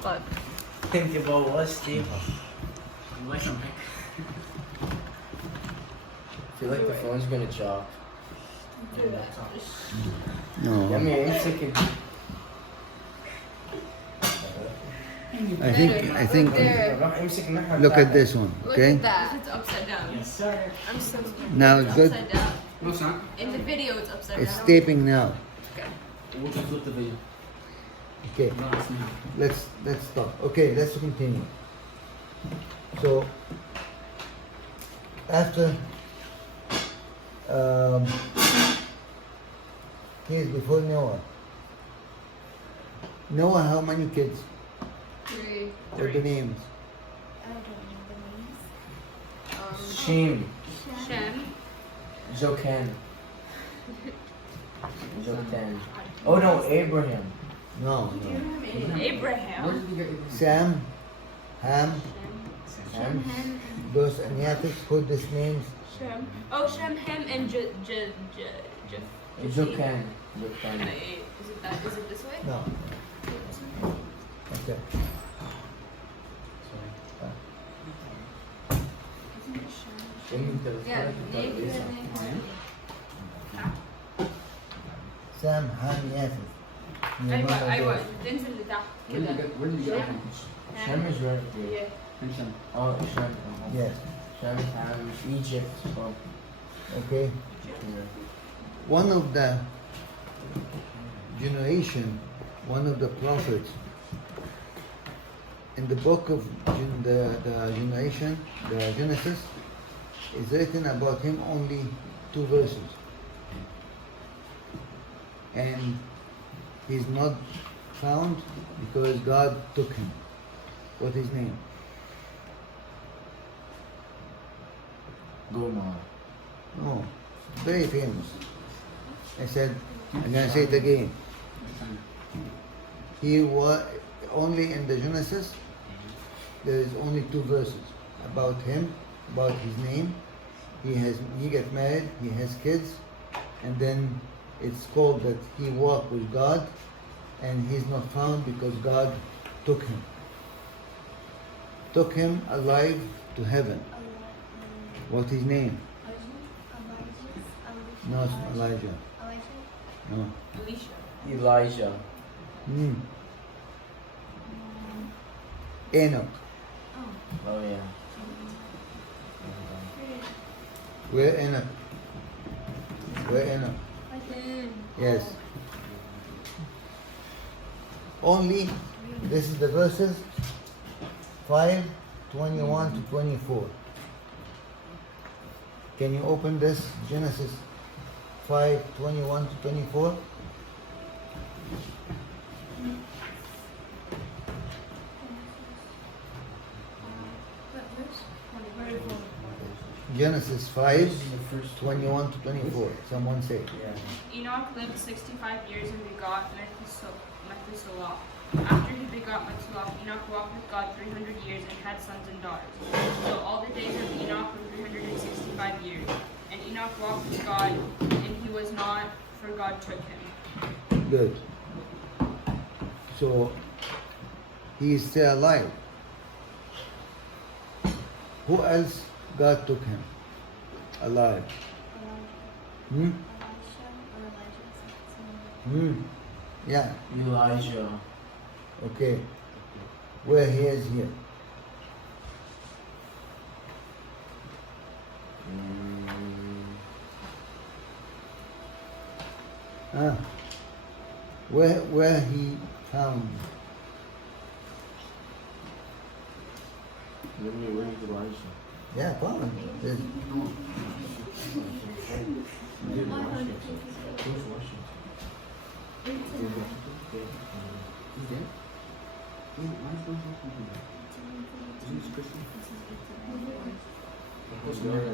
فقط. انت بوظتيها. الله يسامحك. I feel like the phone's gonna chop. No. يمي امسك I think روح امسك الناحية look at بتاعتك. this one, Look okay? at that. It's upside down. Yes, sir. I'm so scared. Now It's it's good. upside down. No, son. In the video, it's upside It's down. taping now. Okay. We'll just flip the video. Okay, No, it's not. let's stop. Okay, let's continue. So after here's before Noah. Noah, how many kids? 3. What are the names? I don't know the names. Shem, Shem. Jochen. Jochen. Oh no, Abraham. No, Abraham. Where did you get it? Sam, Ham, Ham. those and Yafis. Put these names. Shem. Oh, Shem, Ham, and Jochen. Is it that? Is it this way? No. Okay. Yeah. Sam, Ham, Yafis. أيوة أيوة تنزل لتحت Where did you كده. get? Where did you get it? Shem is right here. Yeah. Mention. Oh, Shem. Yes. Shem, Ham, Egypt. Oh, Okay. here. One of the generation, one of the prophets, in the book of the generation, the Genesis, is written about him only 2 verses. And he's not found because God took him. What's his name? Gomar. No, very famous. I said, I'm gonna say it again. He was only in the Genesis. There is only 2 verses about him, about his name. He get married, he has kids, and then it's called that he walked with God, and he's not found because God took him alive to heaven. What's his name? No, it's not Elijah. No. Alicia. Elijah. Hmm. Enoch. Oh yeah. Where Enoch? Where Enoch? Yes. Only, this is the verses 5:21 to 24. Can you open this? Genesis 5:21 to 24. Genesis 5:21 to 24. Someone say. Yeah. Enoch lived 65 years and begot Methuselah. After he begot Methuselah, Enoch walked with God 300 years and had sons and daughters. So all the days of Enoch were 365 years. And Enoch walked with God, and he was not, for God took him. Good. So he is still alive. Who else God took him alive? Hmm? Hmm. Yeah. Elijah. Okay. Where he is here. Ah. Where he found. Let me where is Elijah? Yeah, found. There's- Where's Washington? He's there? Why is George Washington there? Isn't this Christian? What's the matter?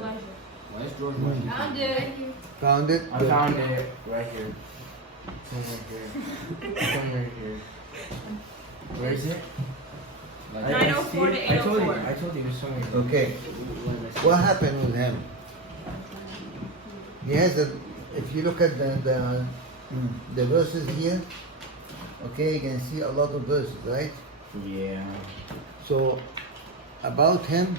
Why is George Washington? Found it. Found it? I Good. found it right here. Somewhere here. Somewhere here. Where is it? Like, 904 to I told you. 804. I told you it was somewhere. Okay. What happened with him? He has a, if you look at the verses here, okay, you can see a lot of verses, right? Yeah. So, about him,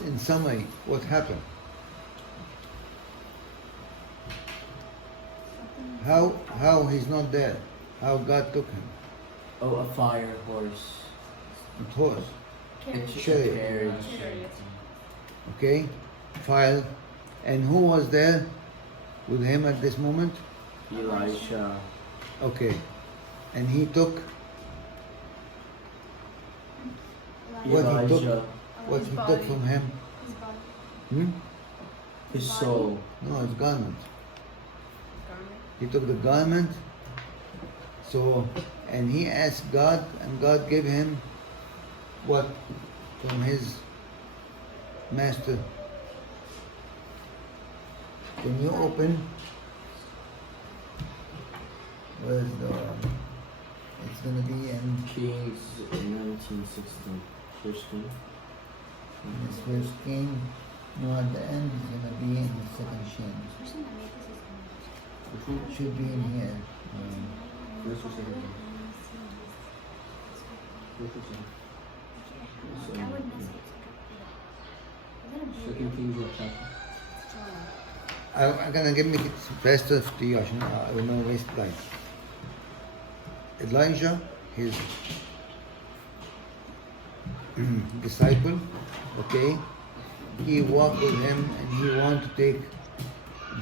in summary, what happened? How he's not there? How God took him? Oh, a fire horse. It was, Carriage. Chariot. Chariot. okay? Fire. And who was there with him at this moment? Elisha. Okay. And he took what he took, Elijah. what His he body. took from him. His body. Hmm? His soul. No, his garment. Garment. He took the garment. So, and he asked God, and God gave him what from his master. Can you open? Where's the? It's gonna be in Kings 1916. First King. this first king. No, at the end it's gonna be in the second Kings. Which one? It should be in here. First or second King? First or second? I would miss it. Second Kings what chapter? I'm gonna give me faster to you عشان I will not waste time. Elijah, his disciple, okay, he walked with him and he wanted to take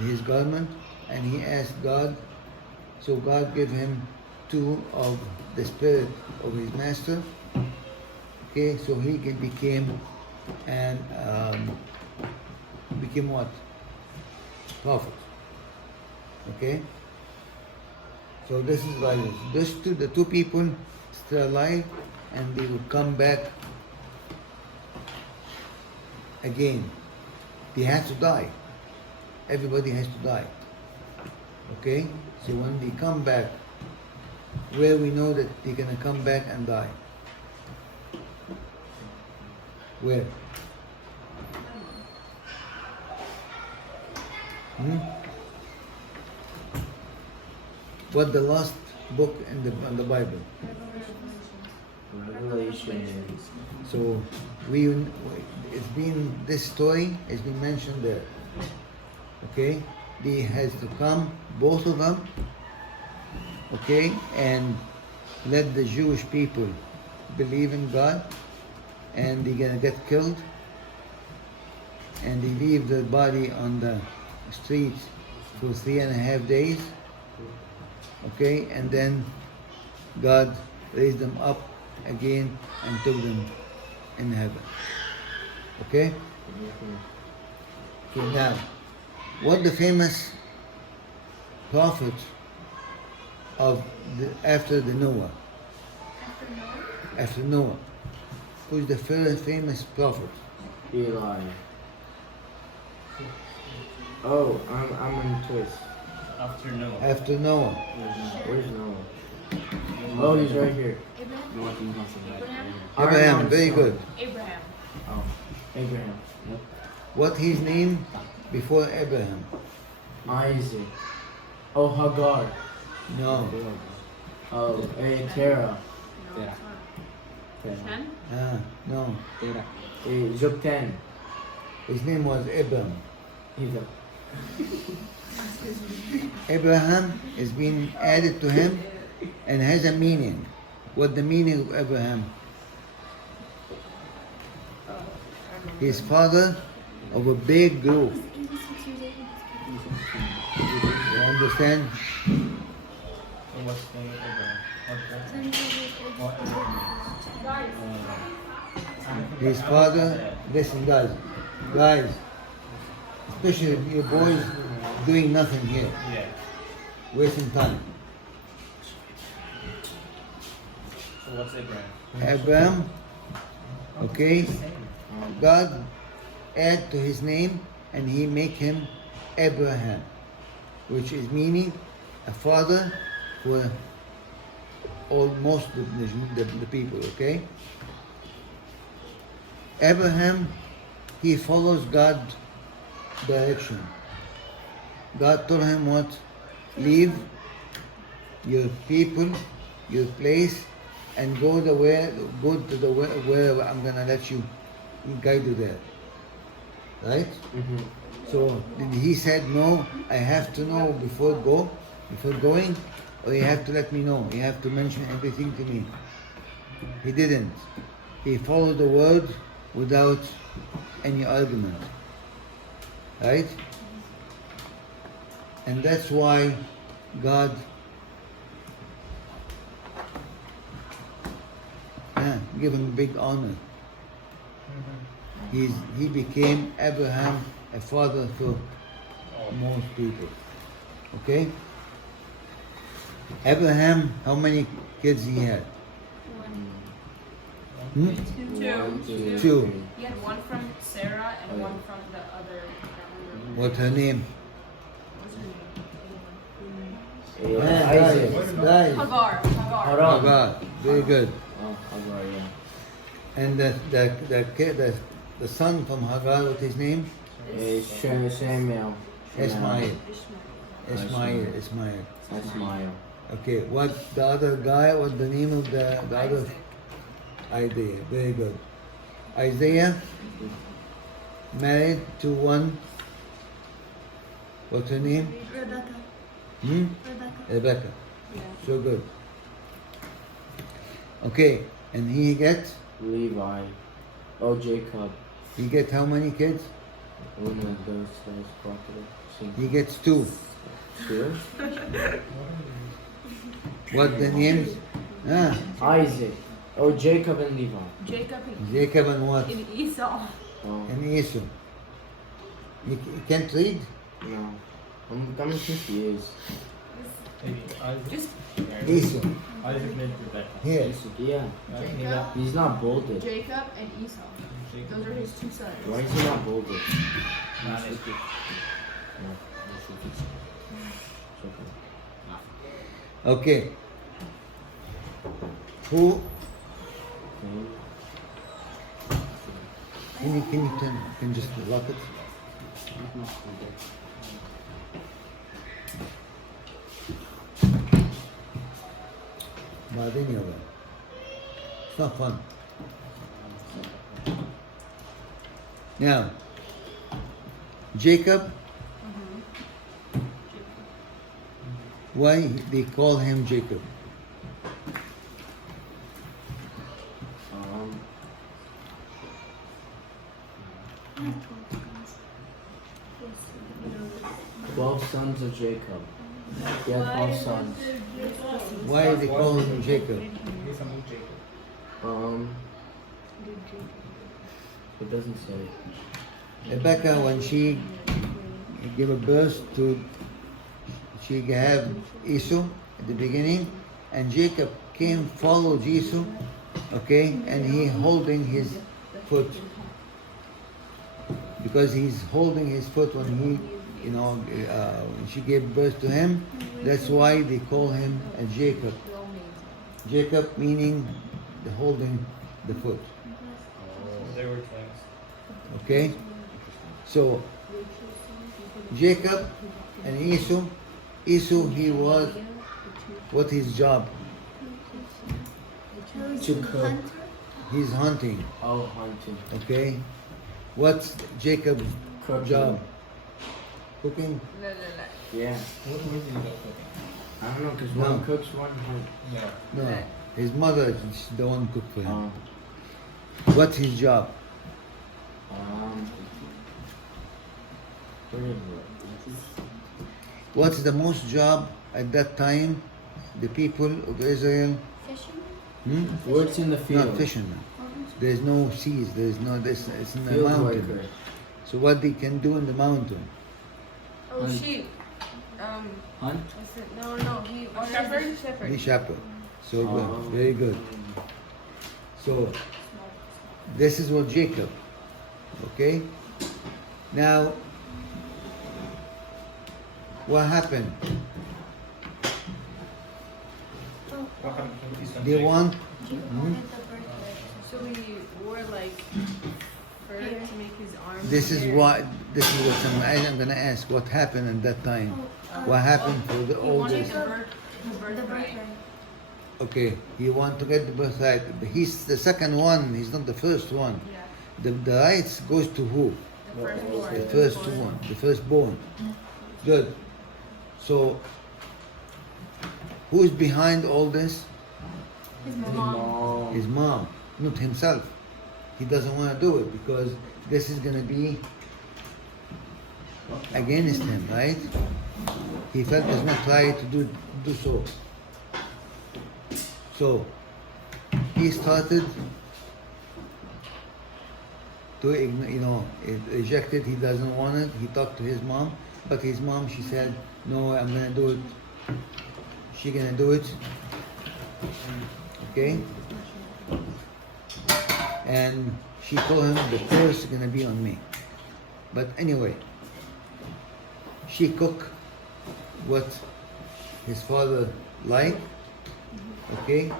his garment and he asked God, so God gave him two of the spirit of his master, okay, so he became and became what? Prophet. Okay? So this is why the two people still alive and they would come back again. They have to die. Everybody has to die. Okay? So when they come back, where we know that they're gonna come back and die? Where? What the last book in the Bible? Revelation. So it's been this story has been mentioned there. Okay, they has to come, both of them. Okay, and let the Jewish people believe in God, and they're gonna get killed, and they leave the body on the streets for 3.5 days. Okay, and then God raised them up again and took them in heaven. Okay? Okay, now, what the famous prophet of after the Noah? After Noah. Who's the first famous prophet? Eli. Oh, I'm in twist. After Noah. After Noah. Where's Noah? Oh, he's right here. Abraham, very good. Abraham. Oh, Abraham. Yep. What his name before Abraham? Isaac. Oh, Hagar. No. Oh, Terah. No, it's not. Shem? No. Joktan. His name was Abraham. He's a Abraham is being added to him and has a meaning. What the meaning of Abraham? He's father of a big group. You understand? So what's the name of Abraham? His father, listen guys, especially you boys doing nothing here, Yeah. wasting time. So what's Abraham? Abraham, okay, God add to his name and he make him Abraham, which is meaning a father for most of the people, okay? Abraham, he follows God's direction. God told him what? Leave your people, your place, and go to the way where I'm gonna let you guide you there. Right? Mm-hmm. So he said, no, I have to know before going, or you have to let me know. You have to mention everything to me. He didn't. He followed the word without any argument. Right? And that's why God give him big honor. He became Abraham a father for most people. Okay? Abraham, how many kids he had? Hmm? Two. He had one from Sarah and one from the other. What's her name? Isaac. Guys. Hagar. Haran. Hagar. Very good. Oh, Hagar, yeah. And the son from Hagar, what's his name? Samuel. Ismail. Ismail. Ismail. Okay, what the other guy, what's the name of the other? Isaiah. Very good. Isaiah married to one, what's her name? Rebecca. Hmm? Rebecca. Yeah. So good. Okay, and he gets Levi. Oh, Jacob. he get how many kids? One of those property. He gets two. Two? What the names? Isaac. Oh, Jacob and Levi. Jacob and what? And Esau. Oh, And Esau. You can't read? no. I'm confused. Just Esau. Isaac named Rebecca. Here. Yeah. Jacob. He's not bolded. Jacob and Esau. Those are his two sons. Why is he not bolded? Not his- Okay. Who? Can you turn? Can you just lock it? بعدين يلا. It's not fun. Now, Jacob. Why they call him Jacob? I have 12 sons of Jacob. He had 12 sons. Why they call him Jacob? It doesn't say. Rebecca, when she gave a birth to, she had Esau at the beginning, and Jacob came, followed Esau, okay, and he holding his foot. Because he's holding his foot when he, when she gave birth to him, that's why they call him a Jacob. Jacob meaning the holding the foot. They were twins. Okay? So, Jacob and Esau, he was, what his job? To cook. He's hunting, Oh, hunting. okay? What's Jacob's Cooking. job? Cooking? Yeah. What was he cooking? I don't know, because No. one cooks, one hunts. Yeah. No. His mother is the one cook for him. Oh. What's his job? Where is it? What's the most job at that time the people of Israel? Fisherman? Works in the field. Not fishermen. There's no seas, there's no this, it's in the Field mountain. worker. So what they can do in the mountain? Oh, Hunt. sheep. Hunt? What's it? No. He shepherd. Be shepherd. So Oh. good, very good. So this is what Jacob. Okay? Now what happened? What happened to his son They Jacob? want So he wore like fur to make his arms. this is bigger. what I'm gonna ask what happened at that time. What happened for the He wanted oldest? the The birthright. birthright. Okay, he want to get the birthright. But he's the second one. He's not the first one. Yeah. The rights goes to who? The firstborn. The first one. The firstborn. Good. So, who's behind all this? His His mom. mom. His mom, not himself. He doesn't want to do it because this is going to be against him, right? He felt it's not right to do so. So he started to reject it. He doesn't want it. He talked to his mom, but his mom, she said, "No, I'm gonna do it. She gonna do it." Okay. And she told him the curse is gonna be on me. But anyway, she cooked what his father liked. Okay,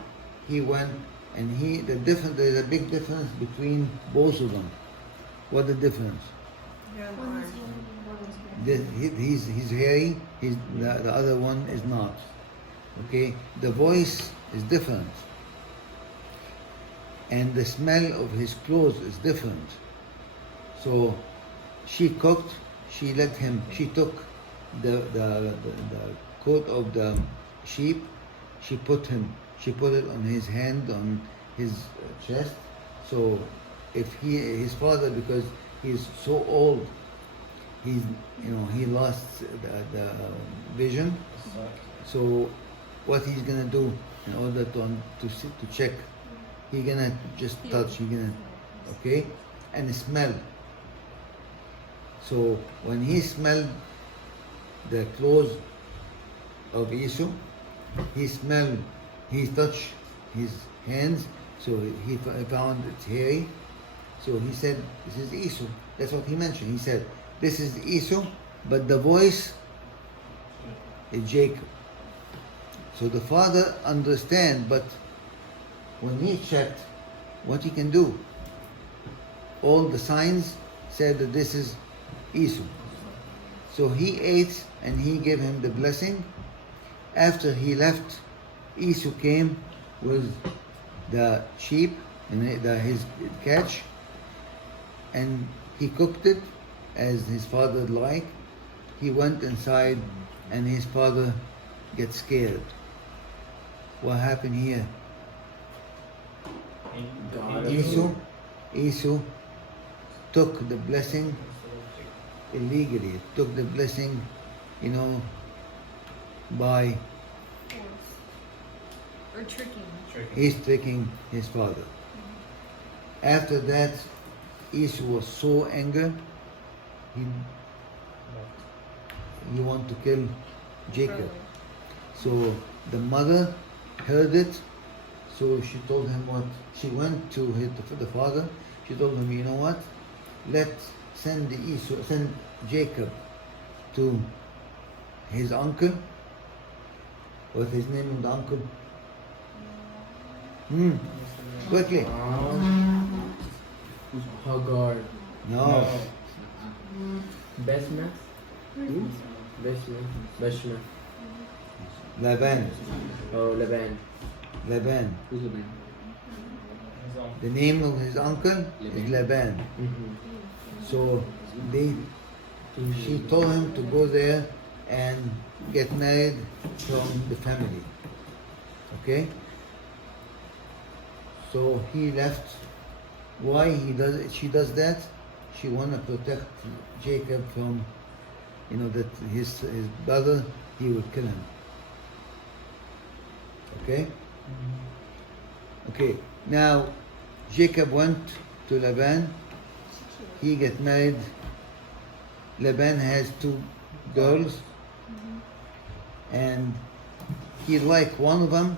he went and there's a big difference between both of them. What the difference? He's hairy. The other one is not. Okay, the voice is different, and the smell of his clothes is different. So she cooked. She took the coat of the sheep. She put it on his hand, on his chest. So if his father, because he's so old, he lost the vision. So what he's gonna do in order to check, he's gonna just touch. Okay, and smell. So when he smelled the clothes of Esau, he touched his hands, so he found it's hairy. So he said, "This is Esau." That's what he mentioned. He said, "This is Esau," but the voice is Jacob. So the father understand, but when he checked, what he can do? All the signs said that this is Esau. So he ate and he gave him the blessing. After he left, Esau came with the sheep and his catch, and he cooked it as his father liked. He went inside and his father gets scared. What happened here? Esau took the blessing illegally, took the blessing, by Or tricking. he's tricking his father. After that, Esau was so angry, he wanted to kill Jacob. So the mother heard it, so she told him what? She went to the father, she told him, "You know what? Send Jacob to his uncle." What's his name of the uncle? Quickly. Hagar. No. Besma. Bashma. Laban. Oh, Laban. Laban. Who's Laban? The name of his uncle is Laban. So she told him to go there and get married from the family. Okay? So he left. Why she does that? She wanna protect Jacob from, that his brother, he would kill him. Okay? Okay. Now Jacob went to Laban. He get married. Laban has 2 girls, and he liked one of them.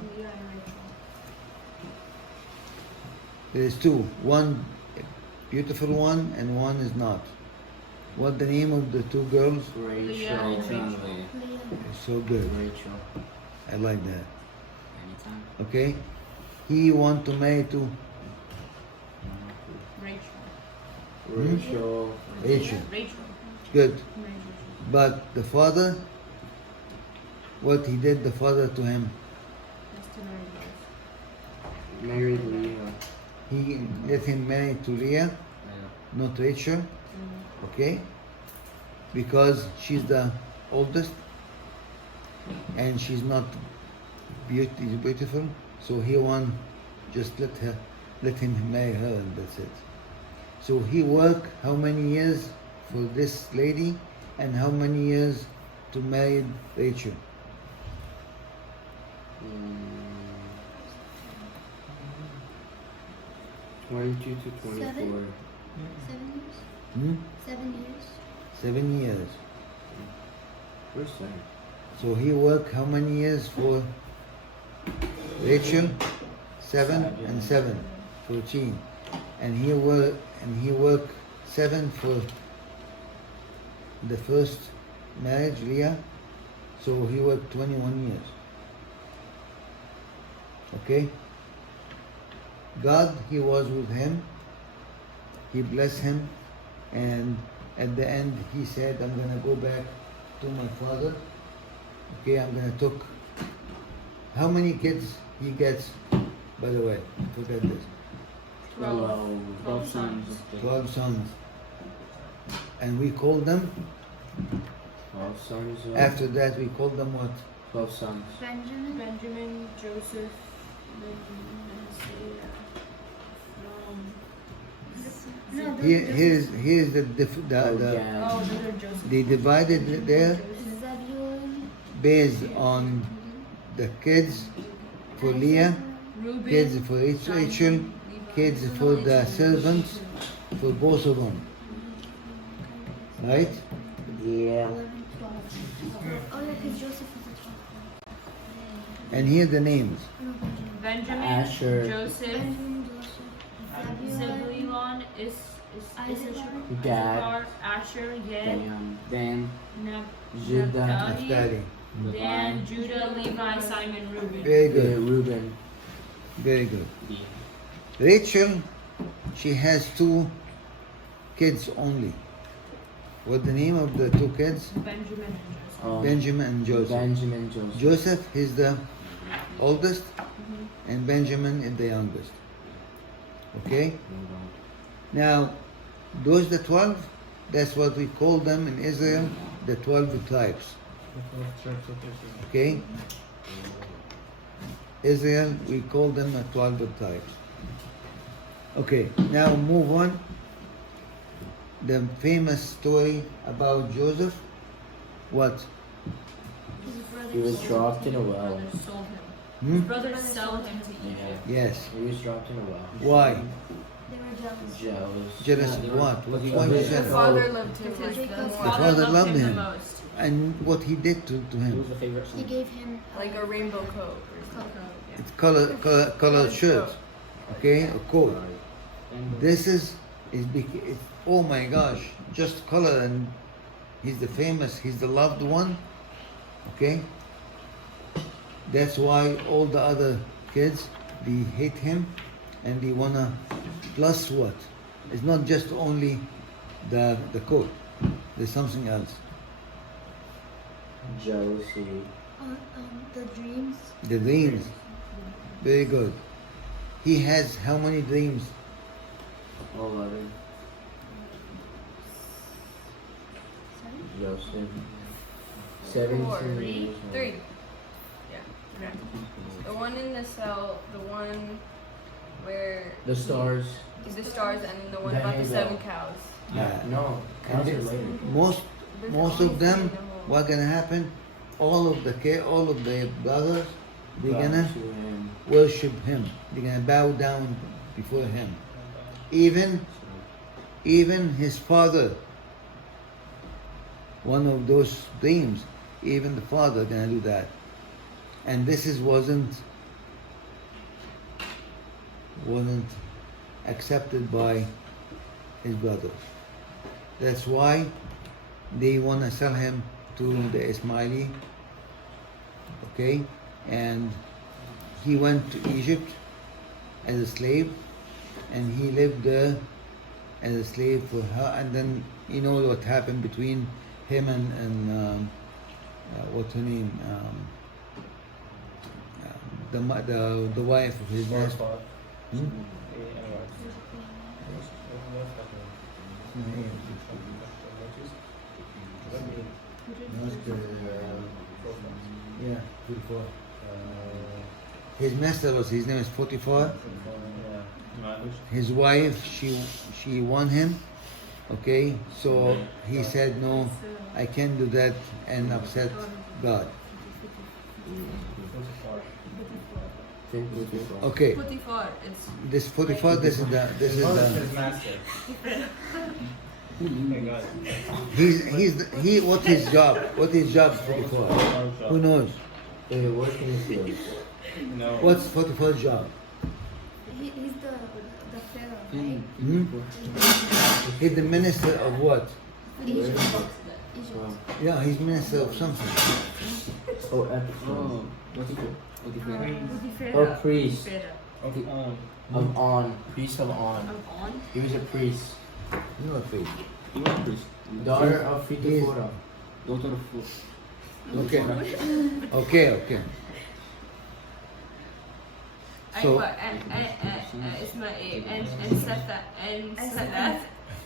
There's 2. One beautiful one and one is not. What the name of the 2 girls? Rachel. So good. Rachel. I like that. Anytime. Okay? He want to marry to Rachel. Rachel. Rachel. Good. But the father, what he did the father to him? That's to marry married Leah. He let him marry to Leah, not Rachel. Okay? Because she's the oldest and she's not beautiful, so he want just let him marry her and that's it. So he worked how many years for this lady and how many years to marry Rachel? 22 to 24. 7 years. Hmm? 7 years. 7 years. Where's that? So he worked how many years for Rachel? 7 and 7, 14. And he worked 7 for the first marriage, Leah. So he worked 21 years. Okay? God, he was with him. He blessed him. And at the end, he said, I'm going to go back to my father. Okay, I'm going to talk. How many kids he gets, by the way? Forget this. 12 sons. 12 sons. And we call them, 12 sons. after that, we call them what? 12 sons. Benjamin. Benjamin, Joseph, No, Here's the Gad. oh, those are Joseph. they divided it there Zebulun. based on the kids for Leah, Reuben, kids for Rachel, Simon, kids Levi. for the servants, for both of them. Right? Yeah. 11, 12. Oh yeah, because Joseph was a 12. And here the names. No, Benjamin. Benjamin, Asher. Joseph, Benjamin, Joseph. Zebulun. Zebulun, Isaac. Gad. Issachar, Asher, Gad, Dan. Naphtali, Judah. Naphtali. Dan, Judah, Levi, Simon, Reuben. Very good. Reuben. Very good. Rachel, she has 2 kids only. What the name of the 2 kids? Benjamin and Joseph. Benjamin and Joseph. Benjamin Joseph. Joseph is the oldest and Benjamin is the youngest. Okay? Now, those the 12, that's what we call them in Israel, the 12 tribes. Okay? Israel, we call them the 12 tribes. Okay, now move on. The famous story about Joseph. What? His brothers. He was dropped in a His well. brothers sold him. Hmm? His brothers sell him to Egypt. Yeah. Yes. He was dropped in a well. Why? They were jealous. Jealous. Jealous of what? Why was he His jealous? father loved him. Because His Jacob- father loved him him. the most. And what he did to He him? was a favorite He son. gave him Like a rainbow coat. It's colored shirt. Okay, a coat. This is oh my gosh, just color, and he's the famous, he's the loved one. Okay? That's why all the other kids, they hate him and they wanna, plus what? It's not just only the coat, there's something else. Jealousy. the dreams. The dreams. Very good. He has how many dreams? 11. Joseph. 17 years old. 3. Yeah, correct. The one in the cell, the one where The stars. the stars, and then the one The about the Halo. 7 cows. No. And Cows are this- later. Most of them, what gonna happen? All of the brothers, they're gonna To him. worship him. They're gonna bow down before him. Even his father, one of those dreams, even the father gonna do that. And this wasn't accepted by his brother. That's why they wanna sell him to the Ismaili. Okay? And he went to Egypt as a slave, and he lived there as a slave for her. And then you know what happened between him and what's her name? the wife of his master. Hmm? Yeah, Potiphar. His master his name is Potiphar. His wife, she won him. Okay, so he said, no, I can't do that and upset God. Okay, Potiphar is this Potiphar, this is the His master. Oh my God. what's his job? What his job is Potiphar? Who knows? They work in the field. No. What's Potiphar's job? He's the pharaoh, right? Hmm? He's the minister of what? Egypt. Yeah, he's minister of something. Oh, What's it called? oh, priest Of on. of On. Priest of On. On? He was a priest. You know, faith. He was a priest. Daughter of He is- Fitifora. Daughter of Okay. Okay. So- Aywa and Ismail and Seth and Seth.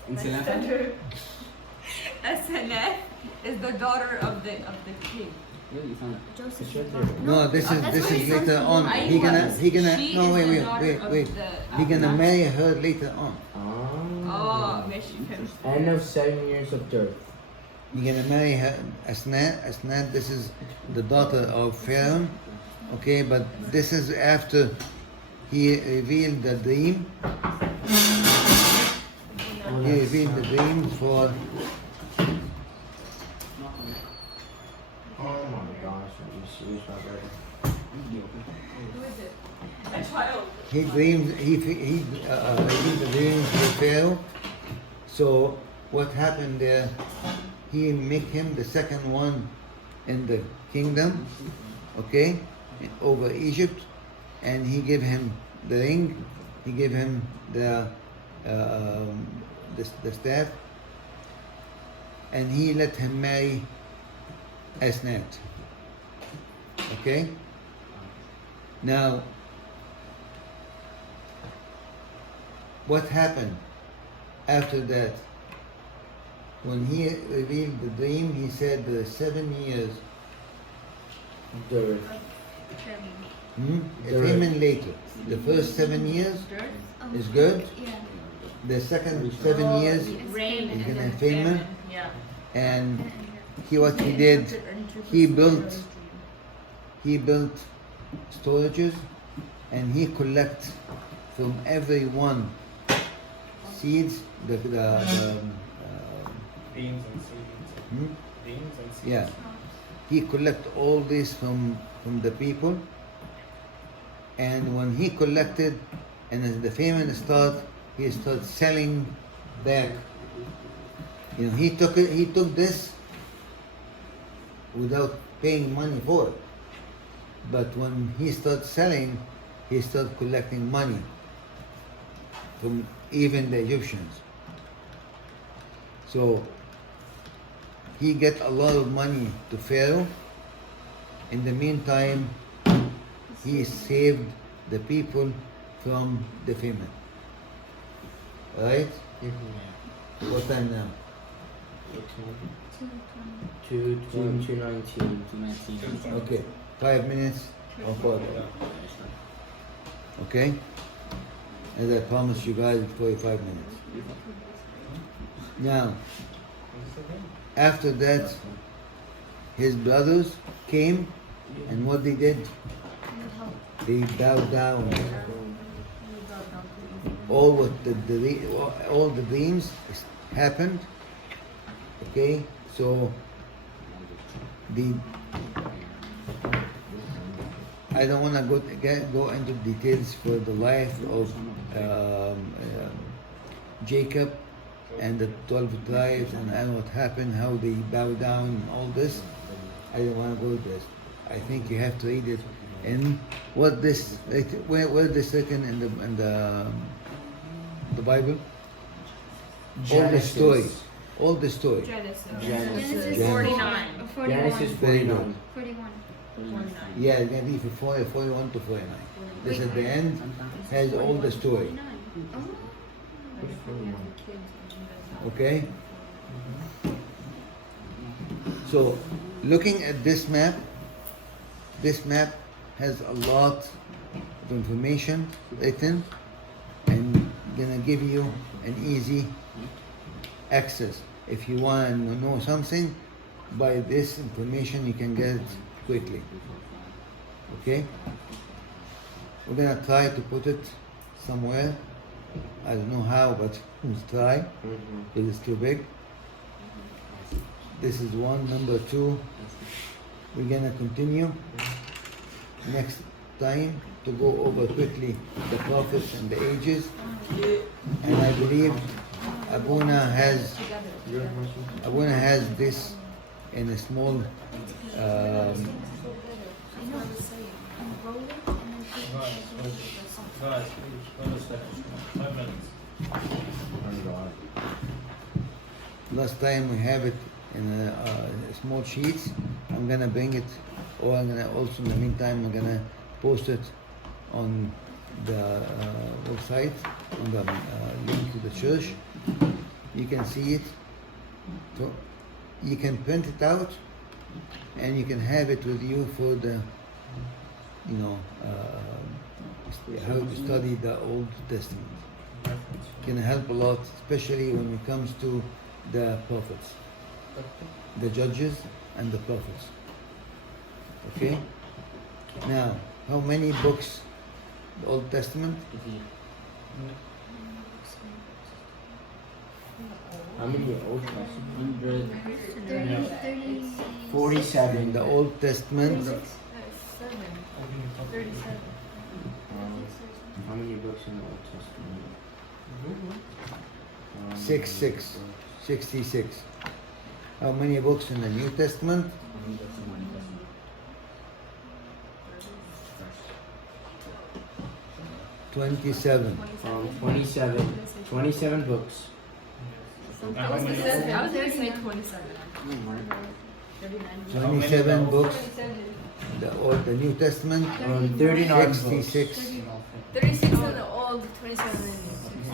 In Selafat? Asenath is the daughter of the king. Really? It's not. Joseph. It's right there. No, this That's is what he later said. on. He gonna She no, is the wait. daughter of He gonna the- marry her later on. Oh, Michigan. End of 7 years of dearth. He gonna marry her Asnat. Asnat, this is the daughter of Pharaoh. Okay, but this is after he revealed the dream. He revealed the dream for Oh my gosh, I wish I read it. Who is it? A child. he dreamed he revealed the dream for Pharaoh. So what happened there? He make him the second one in the kingdom, okay, over Egypt, and he gave him the ring. He gave him the staff, and he let him marry Asnat. Okay. Now, what happened after that? When he revealed the dream, he said the 7 years. Dearth. It came in later. The first 7 years is good. Yeah. The second 7 years, Rain He's and gonna then fame him. Yeah. and what he did, he built storages, and he collect from everyone seeds. Beans and seeds. Hmm? Beans and seeds. Yeah, he collect all this from the people, and when he collected, and as the famine start, he started selling back. You know, he took this without paying money for it. But when he started selling, he started collecting money from even the Egyptians. So he get a lot of money to Pharaoh. In the meantime, he saved the people from the famine. Right? What time now? 2:19. Okay, 5 minutes or 4. Okay? As I promised you guys, 45 minutes. Now, after that, his brothers came, and what they did? They bowed down. All the dreams happened. Okay, so I don't want to go into details for the life of Jacob and the 12 tribes and what happened, how they bow down, and all this. I don't want to go this. I think you have to read it. And what this, where this written in the Bible? All the story. Genesis. Genesis. Genesis 49. 41. Genesis Very good. 49. 41. Yeah, it's gonna be for 41 to 49. This at the end has all the story. Okay? So, looking at this map has a lot of information written and gonna give you an easy access. If you want to know something, by this information you can get it quickly. Okay? We're gonna try to put it somewhere. I don't know how, but let's try. Because it's too big. This is one. Number two, we're gonna continue next time to go over quickly the prophets and the ages. And I believe Abuna has this in a small Guys, wait a second. 5 minutes. last time we have it in a small sheets. I'm gonna bring it, or I'm gonna also in the meantime I'm gonna post it on the website, on the link to the church. You can see it. So you can print it out, and you can have it with you for the, you know, how to study the Old Testament. Can help a lot, especially when it comes to the prophets, the judges and the prophets. Okay? Now, how many books the Old Testament? How many Old Testament? 30. 47. In the Old Testament, 37. How many books in the Old Testament? 66. How many books in the New Testament? 27. 27 books. How many? I was gonna say 27. 27 books. The New Testament. 39 66. 36 in the old, 27 in the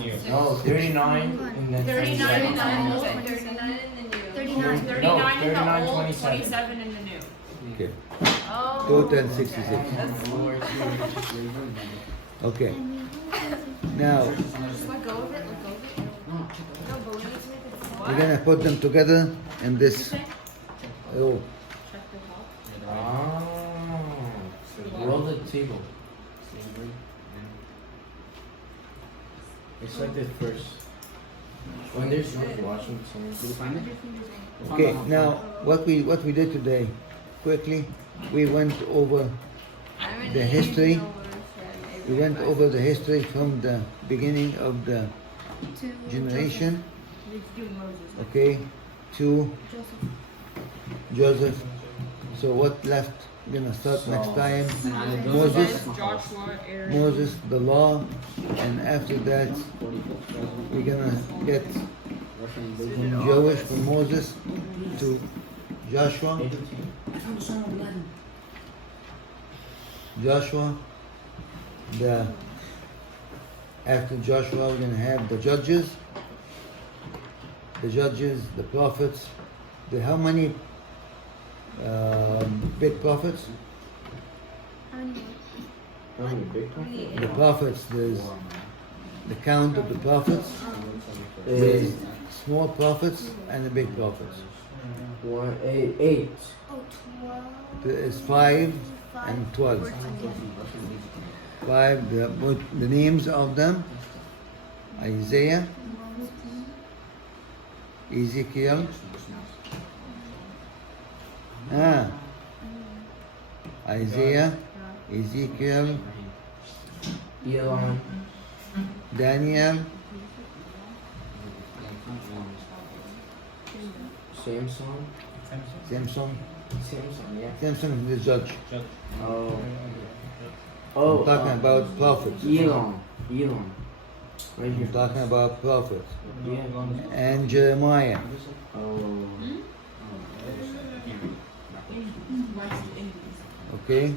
new. No, 39 and then 39 in the 27. old, 39 in the new. 39. 39 in the 39, old, 27. 27 in the new. Okay. Oh. Total 66. Okay. Now Let go of it, let go of it. No, but we need to make it we're gonna put them together in this. Oh, Ah. Roll the table. It's like this first. When there's George Washington. Did you find it? okay. Now what we did today, quickly, we went over the history. We went over the history from the beginning of the generation, okay, to Joseph. So what left? We're gonna start next time. Moses, Joshua, Aaron. Moses, the law, and after that we're gonna get from Jewish, from Moses to Joshua. After Joshua we're gonna have the judges, the prophets. How many big prophets? How many? How many big ones? The prophets, there's the count of the prophets. There's Is small prophets and the big prophets. 1, 8. Oh, 12. There is 5 and 12. 5, the names of them: Isaiah, Ezekiel, Isaiah, Ezekiel, Elon. Daniel, Samson. Samson. Samson, yeah. Samson is the judge. Oh. I'm talking about prophets. Elon. Right here. I'm talking about prophets. Yeah. And Jeremiah. Oh. Okay?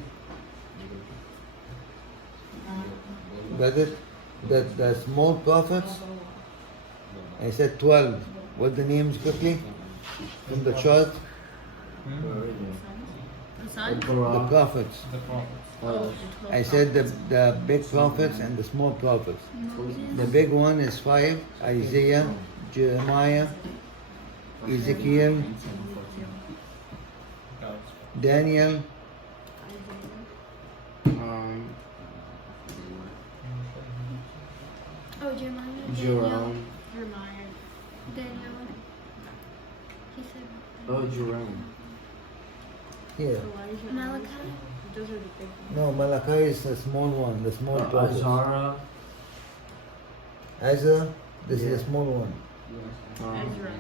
Got it? That the small prophets, I said 12. What the names quickly? From the chart? The sun? The prophets. The prophets. I said the big prophets and the small prophets. The big one is 5, Isaiah, Jeremiah, Ezekiel, Got it. Daniel, Oh, Jeremiah. Jerome. Jeremiah. Daniel. He said. Oh, Jerome. here. Malachi. Those are the big ones. No, Malachi is the small one, the small prophet. Azara. Ezra, this Yeah. is the small one. Ezra.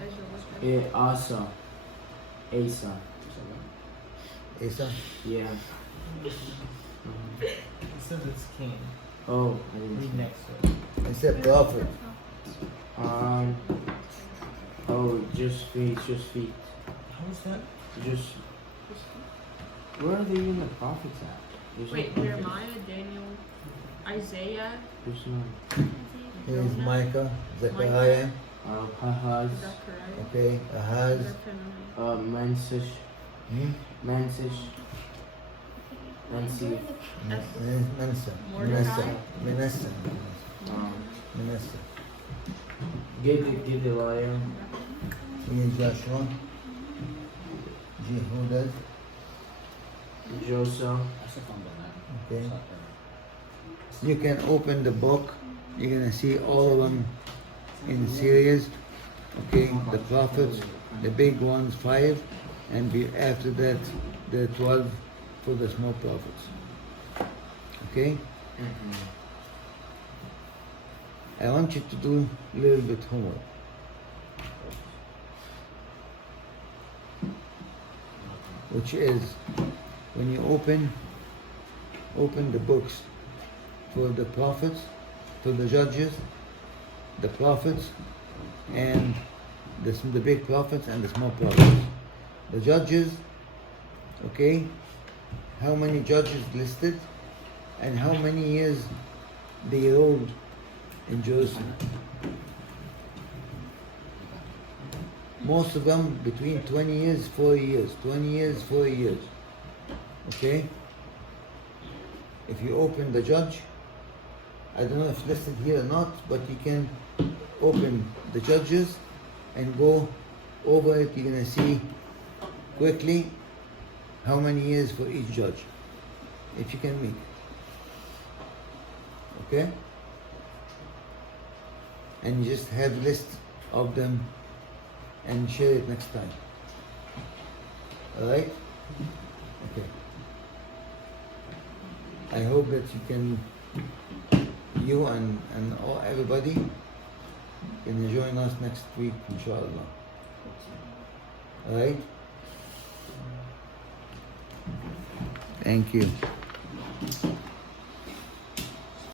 Ezra was the Yeah, Asa. Asa. Asa. Yeah. It says it's king. Oh, I didn't Read see. next to it. It's a prophet. Oh, just feet, just feet. How is that? Just. Where are they in the prophets at? There's Wait, no Jeremiah, Daniel, Isaiah, There's no. Here is Micah, Zechariah, Ahaz. Zechariah, okay, Ahaz, Zephaniah. Mansish. Mansish. Mansi. Manasseh, Mordecai. Manasseh, Um, Manasseh. Gedaliah. Here is Joshua, Jehudah, Joseph. okay. You can open the book, you're gonna see all of them in series, okay, the prophets, the big ones 5, and after that the 12 for the small prophets. Okay? I want you to do a little bit homework. Which is when you open the books for the prophets, for the judges, the prophets, and the big prophets and the small prophets. The judges, okay, how many judges listed and how many years they ruled in Jerusalem. Most of them between 20 years, 4 years, 20 years, 4 years. Okay? If you open the judge, I don't know if it's listed here or not, but you can open the judges and go over it. You're gonna see quickly how many years for each judge, if you can make. Okay? And you just have list of them and share it next time. Alright? Okay. I hope that you can, you and everybody can join us next week, inshallah. Alright? Thank you.